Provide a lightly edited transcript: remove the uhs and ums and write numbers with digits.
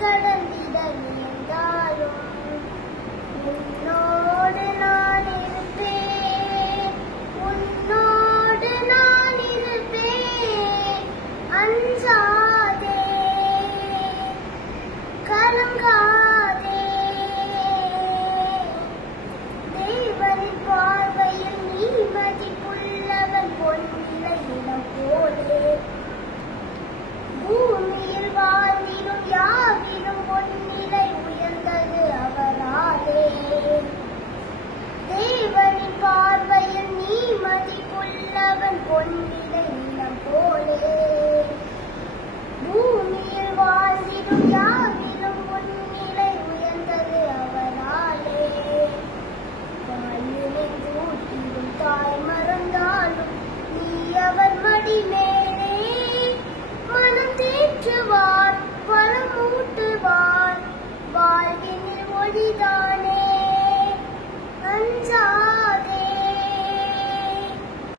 கடந்திட நேர்ந்தாலும் உன்னோடு நான் இருப்பேன், உன்னோடு நான் இருப்பேன். அஞ்சாதே, கலங்காதே, தேவனின் பார்வையில் நீ மதிப்புள்ளவன், பொன்னிலை இடம் போலே. பூமியில் வாழ்ந்திடும் யாவிலும் பொன்னிலை உயர்ந்தது அவராலே. தேவனின் பார்வையில் நீ மதிப்புள்ளவன், பொன்னிலை இடம் போலே.